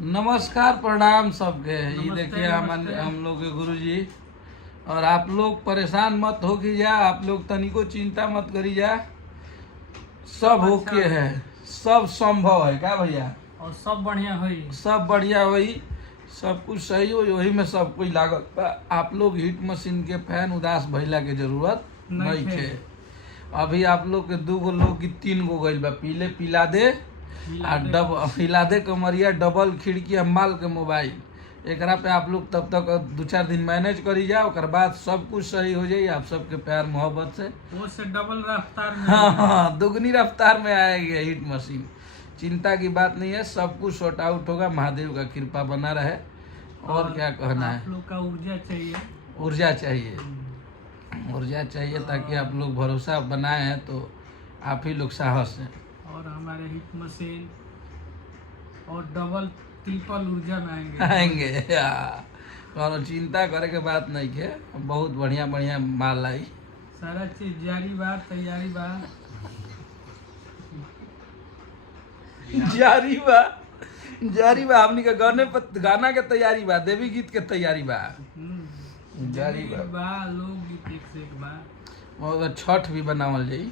नमस्कार प्रणाम सबके। ये नमस्ते, देखिए नमस्ते। हम लोग के गुरुजी। और आप लोग परेशान मत हो कि जा, आप लोग तनिको चिंता मत करी जा, सब अच्छा ओके है। है, सब संभव है क्या भैया, और सब बढ़िया हुई। सब बढ़िया हुई, सब कुछ सही हो, वही में सब कुछ लागत बा। आप लोग हीट मशीन के फैन उदास भइला के जरूरत नहीं नहीं थे। थे। अभी आप लोग के 2 गो लोग की 3 गो गइल बा, पीले पिला दे आ हिला दे कमरिया, डबल खिड़की, अम्माल के मोबाइल। एकरा पे आप लोग तब तक 2-4 दिन मैनेज करी जाओ, ओकर बाद सब कुछ सही हो जाई। आप सबके प्यार मोहब्बत से वो से डबल रफ्तार में हाँ, दुगनी रफ्तार में आएगी हीट मशीन। चिंता की बात नहीं है, सब कुछ सॉर्ट आउट होगा। महादेव का कृपा बना रहे। और क्या कहना आप है, लोग का ऊर्जा चाहिए। ऊर्जा चाहिए, ऊर्जा चाहिए ताकि आप लोग भरोसा बनाए हैं तो आप ही लोग साहस हैं। और हमारे हिट मशीन और डबल ट्रिपल ऊर्जा में आएंगे। आएंगे कोनो चिंता करे के बात नहीं है। बहुत बढ़िया बढ़िया माल आई, सारा चीज जारी बा, तैयारी बा। जारी बा, जारी बा। हमनी के गाना के तैयारी बा, देवी गीत के तैयारी बा, जारी बा। लोकगीत एक से एक बा। और छठ भी बनावल जाई।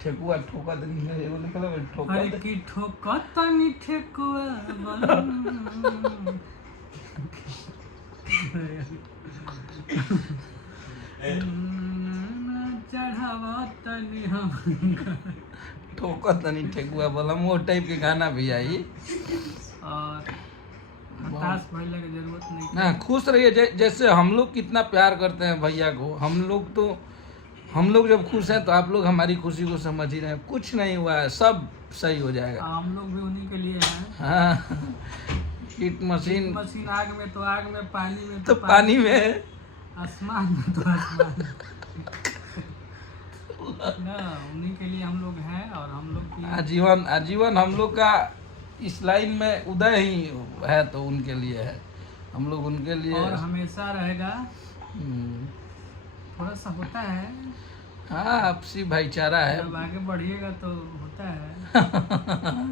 ठेकुआ ठोका तनी एगो निकल ठोका अरे की ठोकत तनी ठेकुआ चढ़ावा तनी हम ठोका तनी ठेकुआ बोला, वो टाइप के गाना भी आई। और हताश भइले की जरूरत नहीं। ना खुश रहिए, जैसे हम लोग कितना प्यार करते हैं भैया को। हम लोग जब खुश हैं तो आप लोग हमारी खुशी को समझ ही रहे हैं। कुछ नहीं हुआ है, सब सही हो जाएगा। हम लोग भी उन्हीं के लिए हैं। हाँ, हीट मशीन मशीन आग में तो आग में, पानी में तो पानी में, आसमान में तो आसमान ना, उन्हीं के लिए हम लोग हैं। और हम लोग की आजीवन आजीवन हम लोग का इस लाइन में उदय ही है तो उनके लिए है, हम लोग उनके लिए। और हमेशा रहेगा। हम्म, थोड़ा सा होता है, हाँ, आपसी भाईचारा है। जब आगे बढ़िएगा तो होता है।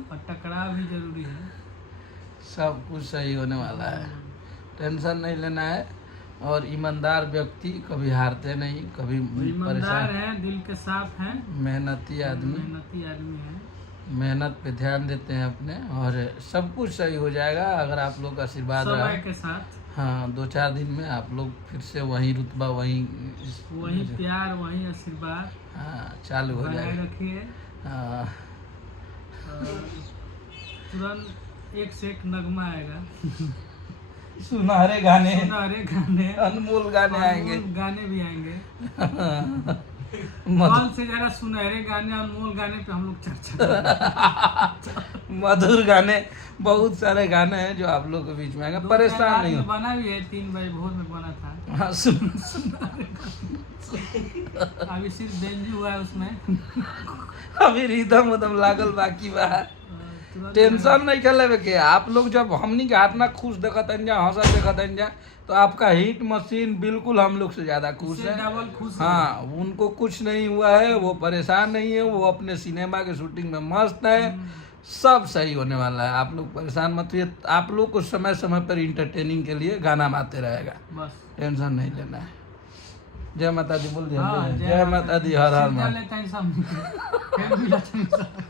और टकराव भी जरूरी है। सब कुछ सही होने वाला है, टेंशन नहीं लेना है। और ईमानदार व्यक्ति कभी हारते नहीं, कभी ईमानदार परेशान, है, दिल के साफ है, मेहनती आदमी, मेहनती आदमी है। मेहनत पे ध्यान देते हैं अपने, और सब कुछ सही हो जाएगा अगर आप लोग का आशीर्वाद रहा। समय के साथ हाँ, 2-4 दिन में आप लोग फिर से वही रुतबा, वही प्यार, वही आशीर्वाद हाँ चालू हो बनाए जाएगा। रखिए। हाँ, और तुरंत एक से एक नगमा आएगा। सुनहरे गाने, सुनहरे गाने, अनमोल गाने आएंगे। अनमोल गाने भी आएंगे। मधुर कल से ज्यादा सुनहरे गाने, अनमोल गाने पे हम लोग चर्चा मधुर गाने, बहुत सारे गाने हैं जो आप लोग के बीच में आएंगे। परेशान नहीं हो। बना भी है, 3 बजे भोर में बना था। हाँ, अभी सिर्फ डेंजू हुआ है उसमें। अभी रिदम उदम लागल बाकी बा। तुरंत टेंशन नहीं कर लेवे के। आप लोग जब हमनी के हाथ में खुश देखत जा, हंसत देखत जा, तो आपका हीट मशीन बिल्कुल हम लोग से ज्यादा खुश उससे है। डबल खुश है। हाँ, उनको कुछ नहीं हुआ है, वो परेशान नहीं है, वो अपने सिनेमा के शूटिंग में मस्त है। सब सही होने वाला है, आप लोग परेशान मत होइए। आप लोग को समय समय पर इंटरटेनिंग के लिए गाना आते रहेगा, बस टेंशन नहीं लेना है। जय माता दी बोल दिया, हाँ, जय माता दी, हर हर सीधा महादेव। लेता है सब। फिर भी लेता है सब।